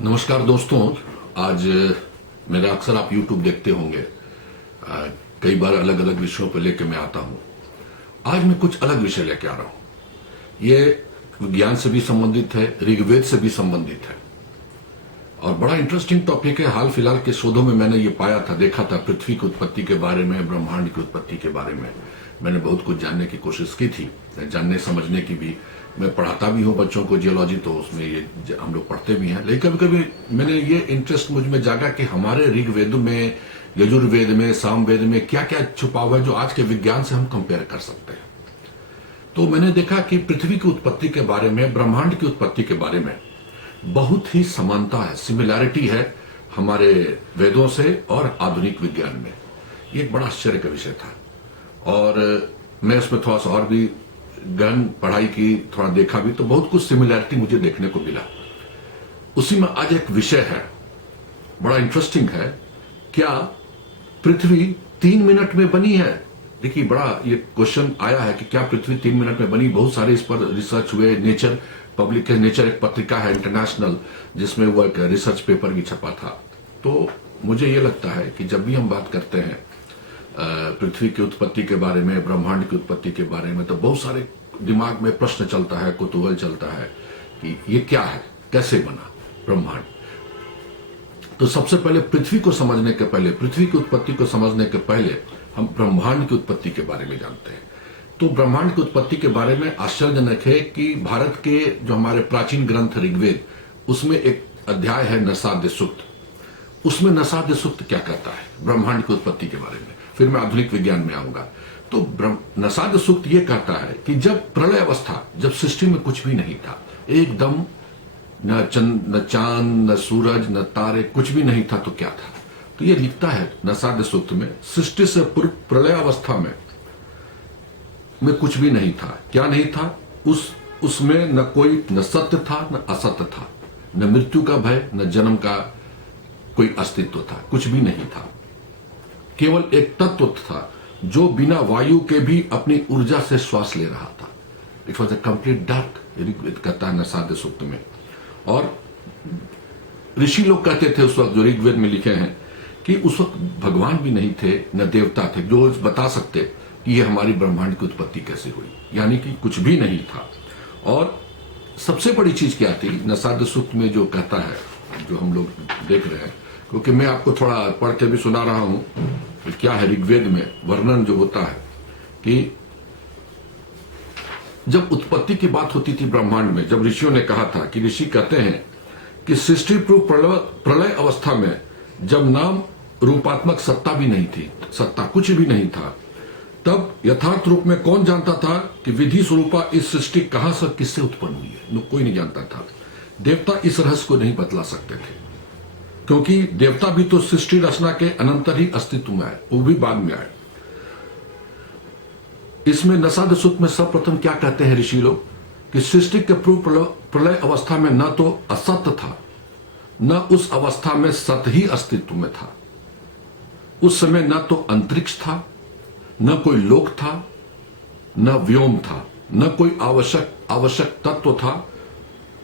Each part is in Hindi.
नमस्कार दोस्तों। आज मेरा अक्सर आप YouTube देखते होंगे। कई बार अलग अलग विषयों पर लेकर मैं आता हूं। आज मैं कुछ अलग विषय लेकर आ रहा हूं। ये विज्ञान से भी संबंधित है, ऋग्वेद से भी संबंधित है और बड़ा इंटरेस्टिंग टॉपिक है। हाल फिलहाल के शोधों में मैंने ये पाया था, देखा था, पृथ्वी की उत्पत्ति के बारे में, ब्रह्मांड की उत्पत्ति के बारे में मैंने बहुत कुछ जानने की कोशिश की थी, जानने समझने की भी। मैं पढ़ाता भी हूँ बच्चों को जियोलॉजी, तो उसमें ये हम लोग पढ़ते भी हैं। लेकिन कभी कभी मैंने ये इंटरेस्ट मुझ में जागा कि हमारे ऋग्वेद में, यजुर्वेद में, सामवेद में क्या क्या छुपा हुआ है जो आज के विज्ञान से हम कंपेयर कर सकते हैं। तो मैंने देखा कि पृथ्वी की उत्पत्ति के बारे में, ब्रह्मांड की उत्पत्ति के बारे में बहुत ही समानता है, सिमिलैरिटी है हमारे वेदों से और आधुनिक विज्ञान में। ये एक बड़ा आश्चर्य का विषय था और मैं उसमें थोड़ा सा और भी गहन पढ़ाई की, थोड़ा देखा भी, तो बहुत कुछ सिमिलैरिटी मुझे देखने को मिला। उसी में आज एक विषय है, बड़ा इंटरेस्टिंग है। क्या पृथ्वी 3 मिनट में बनी है? देखिए, बड़ा ये क्वेश्चन आया है कि क्या पृथ्वी 3 मिनट में बनी। बहुत सारे इस पर रिसर्च हुए। नेचर पब्लिक, नेचर एक पत्रिका है इंटरनेशनल, जिसमें वो एक रिसर्च पेपर भी छपा था। तो मुझे ये लगता है कि जब भी हम बात करते हैं पृथ्वी की उत्पत्ति के बारे में, ब्रह्मांड की उत्पत्ति के बारे में, तो बहुत सारे दिमाग में प्रश्न चलता है, कुतूहल चलता है कि ये क्या है, कैसे बना ब्रह्मांड। तो सबसे पहले पृथ्वी को समझने के पहले, पृथ्वी की उत्पत्ति को समझने के पहले हम ब्रह्मांड की उत्पत्ति के बारे में जानते हैं। तो ब्रह्मांड की उत्पत्ति के बारे में आश्चर्यजनक है कि भारत के जो हमारे प्राचीन ग्रंथ ऋग्वेद, उसमें एक अध्याय है नसाद्य सूक्त। उसमें नसाद्य सूक्त क्या कहता है ब्रह्मांड की उत्पत्ति के बारे में, फिर मैं आधुनिक विज्ञान में आऊंगा। तो नसाद्य सूक्त ये कहता है कि जब प्रलय अवस्था, जब सृष्टि में कुछ भी नहीं था, एकदम न चांद, न सूरज, न तारे, कुछ भी नहीं था, तो क्या था? तो ये लिखता है नसाद्य सूक्त में, सृष्टि से पूर्व प्रलय अवस्था में कुछ भी नहीं था। क्या नहीं था? उसमें न कोई, न सत्य था, न असत्य था, न मृत्यु का भय, न जन्म का कोई अस्तित्व था, कुछ भी नहीं था। केवल एक तत्व था जो बिना वायु के भी अपनी ऊर्जा से श्वास ले रहा था। It was a complete dark, Rigveda कहता है नसाद्य सूक्त में। और ऋषि लोग कहते थे उस वक्त, जो ऋग्वेद में लिखे हैं, कि उस वक्त भगवान भी नहीं थे, न देवता थे जो बता सकते कि ये हमारी ब्रह्मांड की उत्पत्ति कैसे हुई, यानी कि कुछ भी नहीं था। और सबसे बड़ी चीज क्या थी नसाद्य सूक्त में, जो कहता है, जो हम लोग देख रहे हैं, क्योंकि मैं आपको थोड़ा पढ़ के भी सुना रहा हूं कि क्या है ऋग्वेद में वर्णन जो होता है कि जब उत्पत्ति की बात होती थी ब्रह्मांड में, जब ऋषियों ने कहा था, कि ऋषि कहते हैं कि सृष्टि पूर्व प्रलय अवस्था में जब नाम रूपात्मक सत्ता भी नहीं थी, सत्ता कुछ भी नहीं था, तब यथार्थ रूप में कौन जानता था कि विधि स्वरूपा इस सृष्टि कहां से, किससे उत्पन्न हुई है? कोई नहीं जानता था। देवता इस रहस्य को नहीं बतला सकते थे, क्योंकि देवता भी तो सृष्टि रचना के अनंतर ही अस्तित्व में आए, वो भी बाद में आए। इसमें नसाद्य सूक्त में सर्वप्रथम क्या कहते हैं ऋषि लोग, कि सृष्टि के पूर्व प्रलय अवस्था में न तो असत्य था, न उस अवस्था में सत्य ही अस्तित्व में था। उस समय न तो अंतरिक्ष था, न कोई लोक था, न व्योम था, न कोई आवश्यक तत्व था,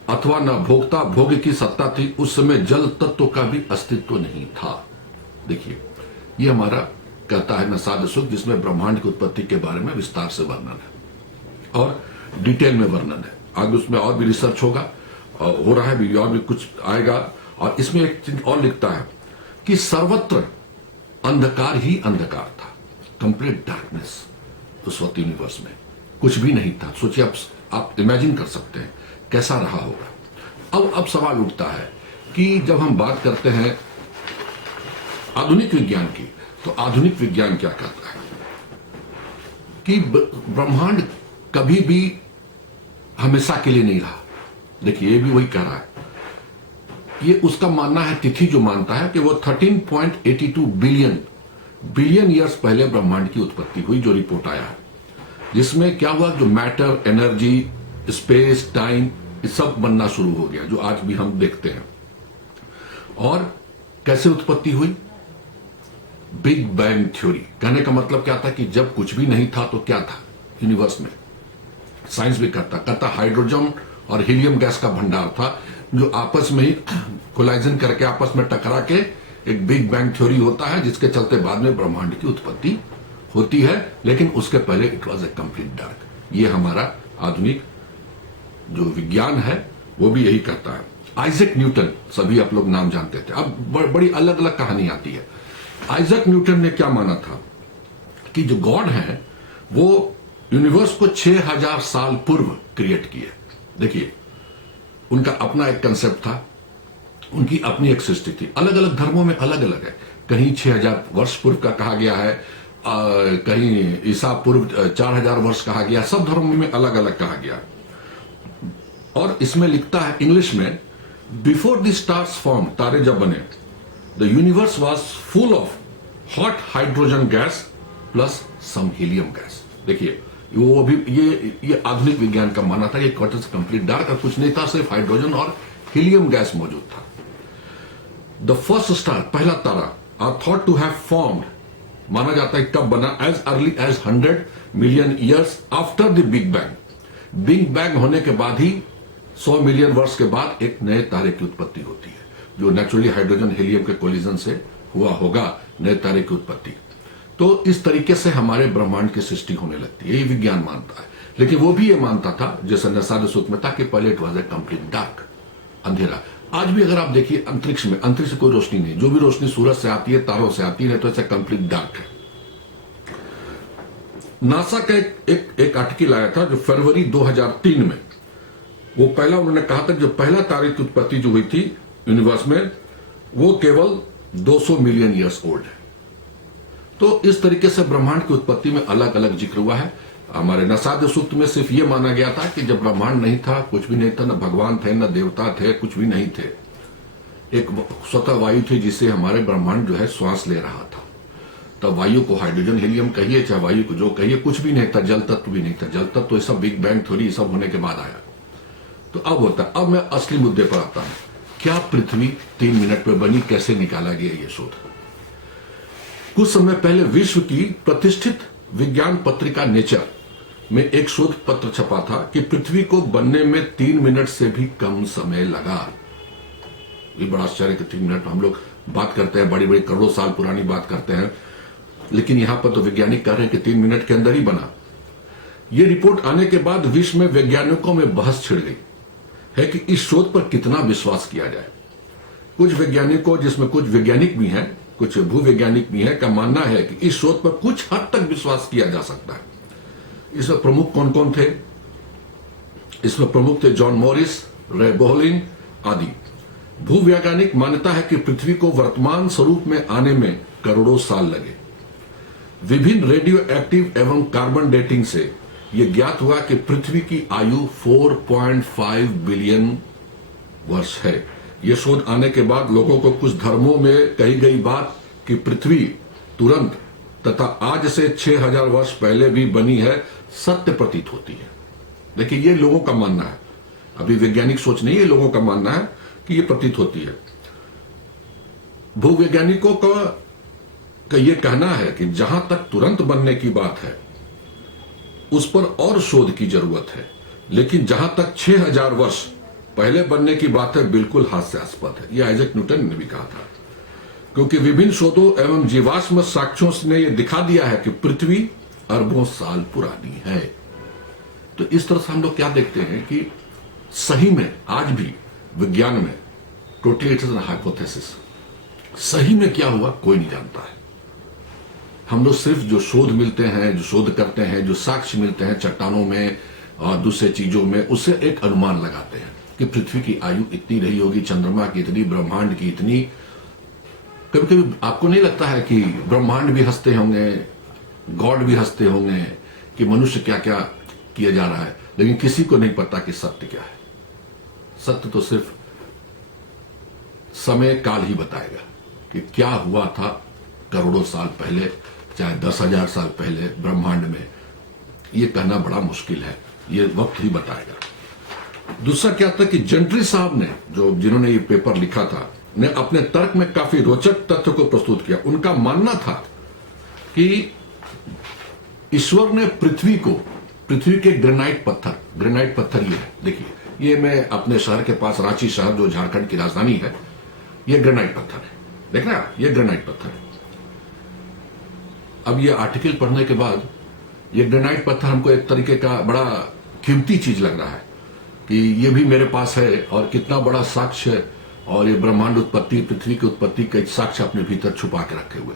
अथवा न भोक्ता भोग की सत्ता थी। उस समय जल तत्व का भी अस्तित्व नहीं था। देखिए, ये हमारा कहता है नसाद्य सूक्त, जिसमें ब्रह्मांड की उत्पत्ति के बारे में विस्तार से वर्णन है और डिटेल में वर्णन है। आगे उसमें और भी रिसर्च होगा, हो रहा है भी, और भी कुछ आएगा। और इसमें एक चीज और लिखता है कि सर्वत्र अंधकार ही अंधकार था, कंप्लीट डार्कनेस उस वक्त यूनिवर्स में, कुछ भी नहीं था। सोचिए, आप इमेजिन कर सकते हैं कैसा रहा होगा। अब सवाल उठता है कि जब हम बात करते हैं आधुनिक विज्ञान की, तो आधुनिक विज्ञान क्या कहता है कि ब्रह्मांड कभी भी हमेशा के लिए नहीं रहा। देखिए, ये भी वही कह रहा है, ये उसका मानना है, तिथि जो मानता है कि वो 13.82 बिलियन ईयर्स पहले ब्रह्मांड की उत्पत्ति हुई, जो रिपोर्ट आया है, जिसमें क्या हुआ, जो मैटर, एनर्जी, स्पेस, टाइम, ये सब बनना शुरू हो गया, जो आज भी हम देखते हैं। और कैसे उत्पत्ति हुई? Big bang theory. कहने का मतलब क्या था कि जब कुछ भी नहीं था तो क्या था यूनिवर्स में? साइंस भी कहता हाइड्रोजन और हीलियम गैस का भंडार था, जो आपस में ही कोलाइजन करके आपस में टकरा के एक बिग बैंग थ्योरी होता है, जिसके चलते बाद में ब्रह्मांड की उत्पत्ति होती है, लेकिन उसके पहले it was a complete dark. ये हमारा आधुनिक जो विज्ञान है वो भी यही कहता है। आइजैक न्यूटन, सभी आप लोग नाम जानते थे, अब बड़ी अलग अलग कहानी आती है। आइजैक न्यूटन ने क्या माना था कि जो गॉड है वो यूनिवर्स को 6000 साल पूर्व क्रिएट किए। देखिए, उनका अपना एक कंसेप्ट था, उनकी अपनी एक सृष्टि थी। अलग अलग धर्मों में अलग अलग है, कहीं 6000 वर्ष पूर्व का कहा गया है, कहीं ईसा पूर्व 4000 वर्ष कहा गया, सब धर्मों में अलग अलग कहा गया। और इसमें लिखता है इंग्लिश में, बिफोर द स्टार्स फॉर्म, तारे जब बने, the universe was full of hot hydrogen gas plus some helium gas. देखिए, वो भी ये आधुनिक विज्ञान का मानना था कि क्वार्टर से कंप्लीट डार्क, और कुछ नहीं था, सिर्फ हाइड्रोजन और हीलियम गैस मौजूद था। द फर्स्ट स्टार, पहला तारा, are thought to have formed, माना जाता है कब बना, as early as 100 million years after the big bang. Big bang होने के बाद ही 100 मिलियन वर्ष के बाद एक नए तारे की उत्पत्ति होती है, जो नेचुरली हाइड्रोजन हीलियम के कोलिजन से हुआ होगा, नए तारे की उत्पत्ति। तो इस तरीके से हमारे ब्रह्मांड की सृष्टि होने लगती है, यही विज्ञान मानता है। लेकिन वो भी ये मानता था, जैसे नसाद सूत्र में था, कि पहले it was a complete dark, अंधेरा। आज भी अगर आप देखिए अंतरिक्ष में, अंतरिक्ष से कोई रोशनी नहीं, जो भी रोशनी सूरज से आती है, तारों से आती है, तो ऐसा कंप्लीट डार्क है। नासा का एक आर्टिकल आया था जो फरवरी 2003 में, वो पहला उन्होंने कहा था जो पहला तारे की उत्पत्ति जो हुई थी यूनिवर्स में, वो केवल 200 मिलियन ईयर्स ओल्ड है। तो इस तरीके से ब्रह्मांड की उत्पत्ति में अलग अलग जिक्र हुआ है। हमारे नसाद सूत्र में सिर्फ ये माना गया था कि जब ब्रह्मांड नहीं था, कुछ भी नहीं था, न भगवान थे, न देवता थे, कुछ भी नहीं थे, एक स्वतः वायु थी जिससे हमारे ब्रह्मांड जो है श्वास ले रहा था। तब वायु को हाइड्रोजन हीलियम कहिए, चाहे वायु को जो कहिए, कुछ भी नहीं था, जल तत्व भी नहीं था। जल तत्व तो सब बिग बैंग थ्योरी सब होने के बाद आया। तो अब होता है, अब मैं असली मुद्दे पर आता हूं, क्या पृथ्वी 3 मिनट में बनी, कैसे निकाला गया ये शोध। कुछ समय पहले विश्व की प्रतिष्ठित विज्ञान पत्रिका नेचर में एक शोध पत्र छपा था कि पृथ्वी को बनने में 3 मिनट से भी कम समय लगा। ये बड़ा आश्चर्य कि 3 मिनट, हम लोग बात करते हैं बड़ी बड़ी करोड़ों साल पुरानी बात करते हैं, लेकिन यहां पर तो वैज्ञानिक कह रहे हैं कि 3 मिनट के अंदर ही बना। यह रिपोर्ट आने के बाद विश्व में वैज्ञानिकों में बहस छिड़ गई है कि इस शोध पर कितना विश्वास किया जाए। कुछ वैज्ञानिकों, जिसमें कुछ वैज्ञानिक भी हैं, कुछ भूवैज्ञानिक भी हैं, का मानना है कि इस शोध पर कुछ हद तक विश्वास किया जा सकता है। इसमें प्रमुख कौन कौन थे? इसमें प्रमुख थे जॉन मॉरिस, रे बोहलिन आदि। भूवैज्ञानिक मान्यता है कि पृथ्वी को वर्तमान स्वरूप में आने में करोड़ों साल लगे। विभिन्न रेडियो एक्टिव एवं कार्बन डेटिंग से यह ज्ञात हुआ कि पृथ्वी की आयु 4.5 बिलियन वर्ष है। यह शोध आने के बाद लोगों को कुछ धर्मों में कही गई बात कि पृथ्वी तुरंत तथा आज से 6000 वर्ष पहले भी बनी है, सत्य प्रतीत होती है। देखिए, ये लोगों का मानना है, अभी वैज्ञानिक सोच नहीं है, लोगों का मानना है कि यह प्रतीत होती है। भूवैज्ञानिकों का यह कहना है कि जहां तक तुरंत बनने की बात है उस पर और शोध की जरूरत है, लेकिन जहां तक 6000 वर्ष पहले बनने की बात है, बिल्कुल हास्यास्पद है। यह आइजैक न्यूटन ने भी कहा था, क्योंकि विभिन्न शोधों एवं जीवाश्म साक्ष्यों ने यह दिखा दिया है कि पृथ्वी अरबों साल पुरानी है। तो इस तरह से हम लोग क्या देखते हैं कि सही में आज भी विज्ञान में totally it is an hypothesis, सही में क्या हुआ कोई नहीं जानता है। हम लोग सिर्फ जो शोध मिलते हैं, जो शोध करते हैं, जो साक्ष्य मिलते हैं चट्टानों में और दूसरे चीजों में, उससे एक अनुमान लगाते हैं कि पृथ्वी की आयु इतनी रही होगी, चंद्रमा की इतनी, ब्रह्मांड की इतनी। कभी कभी आपको नहीं लगता है कि ब्रह्मांड भी हंसते होंगे, गॉड भी हंसते होंगे कि मनुष्य क्या क्या किया जा रहा है, लेकिन किसी को नहीं पता कि सत्य क्या है। सत्य तो सिर्फ समय काल ही बताएगा कि क्या हुआ था करोड़ों साल पहले, चाहे 10,000 साल पहले ब्रह्मांड में। यह कहना बड़ा मुश्किल है, यह वक्त ही बताएगा। दूसरा क्या था कि जेंट्री साहब ने, जिन्होंने ये पेपर लिखा था, ने अपने तर्क में काफी रोचक तथ्य को प्रस्तुत किया। उनका मानना था कि ईश्वर ने पृथ्वी के ग्रेनाइट पत्थर ये है, देखिए ये मैं अपने शहर के पास, रांची शहर जो झारखंड की राजधानी है, ये ग्रेनाइट पत्थर है। देख रहे हैं आप, ये ग्रेनाइट पत्थर है। अब ये आर्टिकल पढ़ने के बाद ये ग्रेनाइट पत्थर हमको एक तरीके का बड़ा कीमती चीज लग रहा है कि ये भी मेरे पास है, और कितना बड़ा साक्ष्य, और ये ब्रह्मांड उत्पत्ति, पृथ्वी की उत्पत्ति का एक साक्ष्य अपने भीतर छुपा के रखे हुए।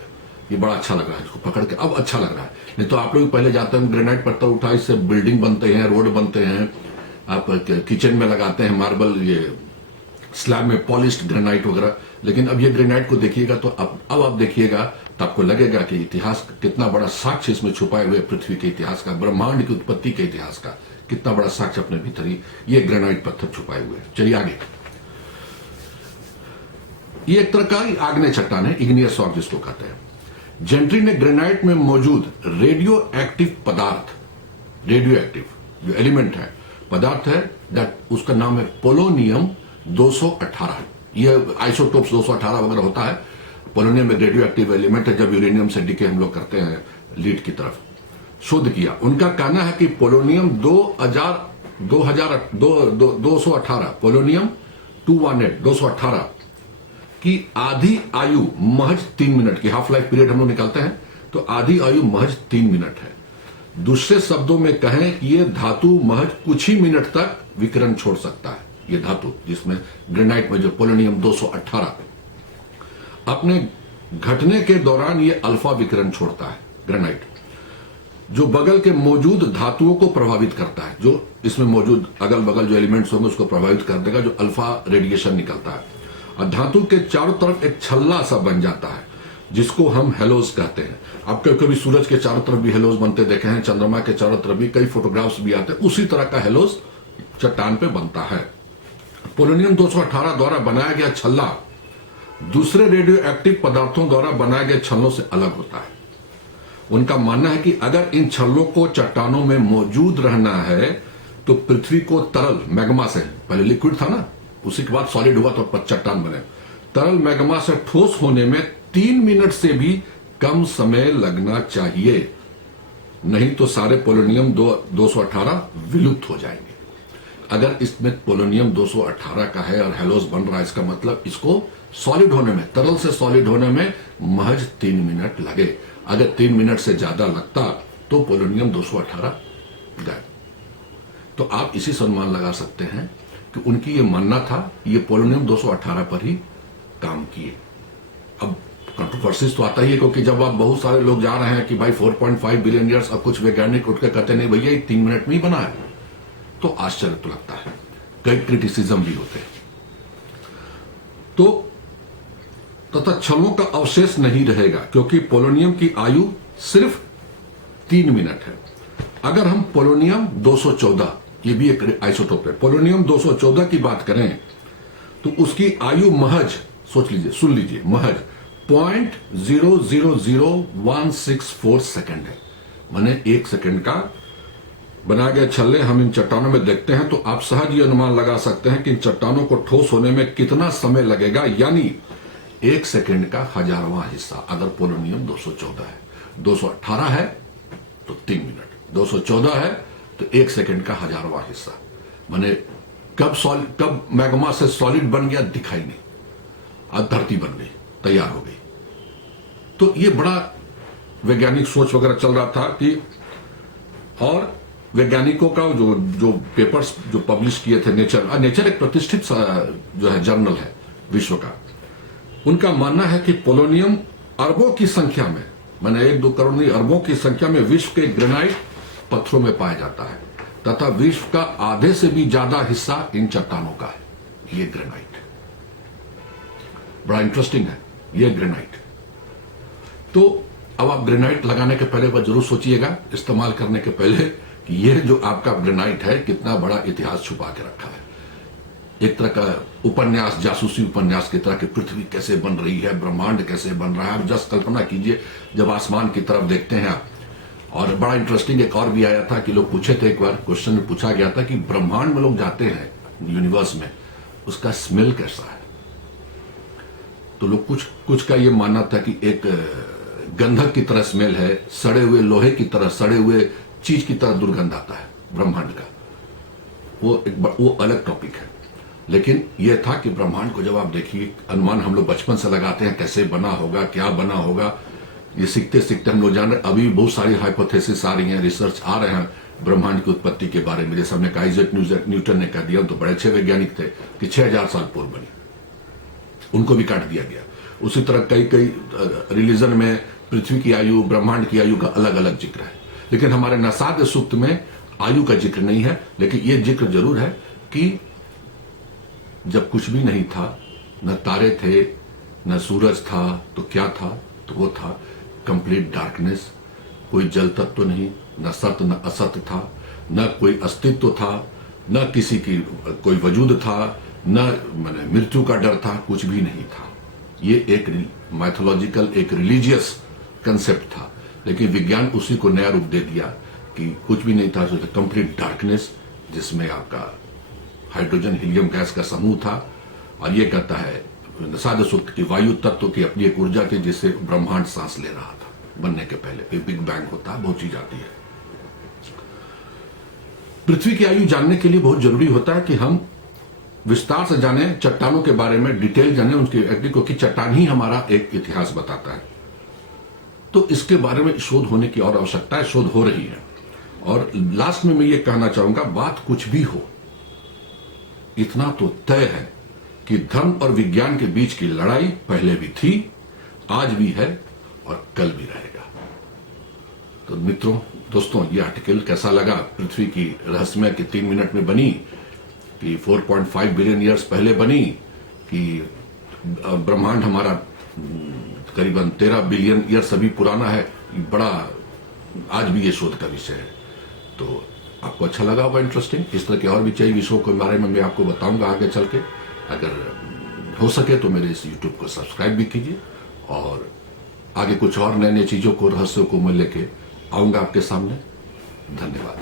ये बड़ा अच्छा लग रहा है, इसको पकड़ के अब अच्छा लग रहा है। नहीं तो आप लोग पहले जाते हैं ग्रेनाइट पत्थर उठा, इससे बिल्डिंग बनते हैं, रोड बनते हैं, आप किचन में लगाते हैं मार्बल, ये स्लैब में पॉलिश्ड ग्रेनाइट वगैरह। लेकिन अब ये ग्रेनाइट को देखिएगा तो अब आप देखिएगा तो आपको लगेगा कि इतिहास कितना बड़ा साक्ष्य इसमें छुपाए हुए, पृथ्वी के इतिहास का, ब्रह्मांड की उत्पत्ति के इतिहास का कितना बड़ा साक्ष्य अपने भीतर ही ये ग्रेनाइट पत्थर छुपाए हुए। चलिए आगे। ये एक तरह का आग्नेय चट्टान है, इग्नियस रॉक जिसको कहते हैं। जेंट्री ने ग्रेनाइट में मौजूद रेडियो एक्टिव पदार्थ, रेडियो एक्टिव जो एलिमेंट है, पदार्थ है, दैट उसका नाम है पोलोनियम 218। ये आइसोटोप्स 218 वगैरह होता है। पोलोनियम एक रेडियो एक्टिव एलिमेंट है। जब यूरेनियम से डीके हम लोग करते हैं लीड की तरफ, शोध किया। उनका कहना है कि पोलोनियम 218 पोलोनियम 218 की आधी आयु महज 3 मिनट की, हाफ लाइफ पीरियड हम लोग निकालते हैं तो आधी आयु महज 3 मिनट है। दूसरे शब्दों में कहें कि ये धातु महज कुछ ही मिनट तक विकिरण छोड़ सकता है। ये धातु जिसमें ग्रेनाइट में जो पोलोनियम 218 अपने घटने के दौरान ये अल्फा विकिरण छोड़ता है। ग्रेनाइट जो बगल के मौजूद धातुओं को प्रभावित करता है, जो इसमें मौजूद अगल बगल जो एलिमेंट्स होंगे उसको प्रभावित कर देगा, जो अल्फा रेडिएशन निकलता है। और धातु के चारों तरफ एक छल्ला सा बन जाता है जिसको हम हेलोज कहते हैं। आप कभी सूरज के चारों तरफ भी हेलोज बनते देखे हैं, चंद्रमा के चारों तरफ भी कई फोटोग्राफ्स भी आते हैं, उसी तरह का हेलोज चट्टान पे बनता है। पोलोनियम 218 द्वारा बनाया गया छल्ला दूसरे रेडियो एक्टिव पदार्थों द्वारा बनाए गए छल्लों से अलग होता है। उनका मानना है कि अगर इन छल्लों को चट्टानों में मौजूद रहना है तो पृथ्वी को तरल मैग्मा से, पहले लिक्विड था ना, उसी के बाद सॉलिड हुआ तो चट्टान बने, तरल मैग्मा से ठोस होने में 3 मिनट से भी कम समय लगना चाहिए, नहीं तो सारे पोलोनियम 218 विलुप्त हो जाएंगे। अगर इसमें पोलोनियम 218 का है और हेलोज बन रहा है, इसका मतलब इसको सॉलिड होने में, तरल से सॉलिड होने में महज 3 मिनट लगे। अगर 3 मिनट से ज्यादा लगता तो पोलोनियम 218 गायब। तो आप इसी से अनुमान लगा सकते हैं कि उनकी ये मानना था, ये पोलोनियम 218 पर ही काम किए। अब कंट्रोवर्सीज तो आता ही है, क्योंकि जब आप बहुत सारे लोग जा रहे हैं कि भाई 4.5 बिलियन ईयर्स, अब कुछ वैज्ञानिक उठ के कहते नहीं भैया ये 3 मिनट में ही बना है, तो आश्चर्य तो लगता है, कई क्रिटिसिज्म भी होते हैं। तो तथा छल्लों का अवशेष नहीं रहेगा क्योंकि पोलोनियम की आयु सिर्फ 3 मिनट है। अगर हम पोलोनियम 214, ये भी एक आइसोटोप है, पोलोनियम 214 की बात करें तो उसकी आयु महज, सोच लीजिए, सुन लीजिए, महज 0.000164 सेकंड है। माने 1 सेकंड का बनाए गए छल्ले हम इन चट्टानों में देखते हैं तो आप सहज ये अनुमान लगा सकते हैं कि इन चट्टानों को ठोस होने में कितना समय लगेगा, यानी 1 सेकंड का 1000वां हिस्सा। अगर पोलोनियम 214 है, 218 है तो 3 मिनट, 214 है तो 1 सेकंड का 1000वां हिस्सा। माने कब मैग्मा से सॉलिड बन गया दिखाई नहीं, आज धरती बन गई, तैयार हो गई। तो ये बड़ा वैज्ञानिक सोच वगैरह चल रहा था कि, और वैज्ञानिकों का जो पेपर्स जो पब्लिश किए थे नेचर एक प्रतिष्ठित जो है जर्नल है विश्व का, उनका मानना है कि पोलोनियम अरबों की संख्या में, माने 1-2 करोड़ नहीं, अरबों की संख्या में विश्व के ग्रेनाइट पत्थरों में पाया जाता है, तथा विश्व का आधे से भी ज्यादा हिस्सा इन चट्टानों का है। ये ग्रेनाइट बड़ा इंटरेस्टिंग है, ये ग्रेनाइट। तो अब आप ग्रेनाइट लगाने के पहले बस जरूर सोचिएगा, इस्तेमाल करने के पहले, कि यह जो आपका ग्रेनाइट है कितना बड़ा इतिहास छुपा के रखा है। एक तरह का उपन्यास, जासूसी उपन्यास की तरह कि पृथ्वी कैसे बन रही है, ब्रह्मांड कैसे बन रहा है। आप जस्ट कल्पना कीजिए जब आसमान की तरफ देखते हैं आप। और बड़ा इंटरेस्टिंग एक और भी आया था कि लोग पूछे थे, एक बार क्वेश्चन में पूछा गया था कि ब्रह्मांड में लोग जाते हैं, यूनिवर्स में, उसका स्मेल कैसा है। तो लोग कुछ का ये मानना था कि एक गंधक की तरह स्मेल है, सड़े हुए लोहे की तरह, सड़े हुए चीज की तरह दुर्गंध आता है ब्रह्मांड का। वो अलग टॉपिक है। लेकिन यह था कि ब्रह्मांड को जब आप देखिए, अनुमान हम लोग बचपन से लगाते हैं कैसे बना होगा, क्या बना होगा, ये सीखते सीखते हम लोग जान रहे। अभी बहुत सारी हाइपोथेसिस आ रही हैं, रिसर्च आ रहे हैं ब्रह्मांड की उत्पत्ति के बारे में। जैसे हमने कहा आइजैक न्यूटन ने कह दिया, तो बड़े अच्छे वैज्ञानिक थे कि 6000 साल पूर्व बनी, उनको भी काट दिया गया। उसी तरह कई रिलीजन में पृथ्वी की आयु, ब्रह्मांड की आयु का अलग अलग जिक्र है। लेकिन हमारे नसाद सूक्त में आयु का जिक्र नहीं है। लेकिन यह जिक्र जरूर है कि जब कुछ भी नहीं था, न तारे थे, न सूरज था, तो क्या था? तो वो था कंप्लीट डार्कनेस। कोई जल तत्व नहीं, न सत्य न असत्य था, न कोई अस्तित्व था, न किसी की कोई वजूद था, न माने मृत्यु का डर था, कुछ भी नहीं था। ये एक मैथोलॉजिकल, एक रिलीजियस कंसेप्ट था। लेकिन विज्ञान उसी को नया रूप दे दिया कि कुछ भी नहीं था, कंप्लीट डार्कनेस, जिसमें आपका हाइड्रोजन हीलियम गैस का समूह था। और ये कहता है नसाद सूक्त की वायु तत्व की अपनी एक ऊर्जा थी जिससे ब्रह्मांड सांस ले रहा था बनने के पहले। फिर बिग बैंग होता है, बहुत चीज आती है। पृथ्वी की आयु जानने के लिए बहुत जरूरी होता है कि हम विस्तार से जाने, चट्टानों के बारे में डिटेल जाने, उनकी एक्टिव, क्योंकि चट्टान ही हमारा एक इतिहास बताता है। तो इसके बारे में शोध होने की और आवश्यकता है, शोध हो रही है। और लास्ट में मैं ये कहना चाहूंगा, बात कुछ भी हो, इतना तो तय है कि धर्म और विज्ञान के बीच की लड़ाई पहले भी थी, आज भी है और कल भी रहेगा। तो मित्रों, दोस्तों, ये आर्टिकल कैसा लगा? पृथ्वी की रहस्यमय की 3 मिनट में बनी, कि 4.5 बिलियन ईयर्स पहले बनी, कि ब्रह्मांड हमारा करीबन 13 बिलियन ईयर्स अभी पुराना है। बड़ा आज भी ये शोध का विषय है। तो आपको अच्छा लगा होगा, इंटरेस्टिंग। इस तरह के और भी चाहिए विषयों के बारे में मैं आपको बताऊंगा आगे चल के। अगर हो सके तो मेरे इस यूट्यूब को सब्सक्राइब भी कीजिए, और आगे कुछ और नए नए चीजों को, रहस्यों को मैं लेके आऊंगा आपके सामने। धन्यवाद।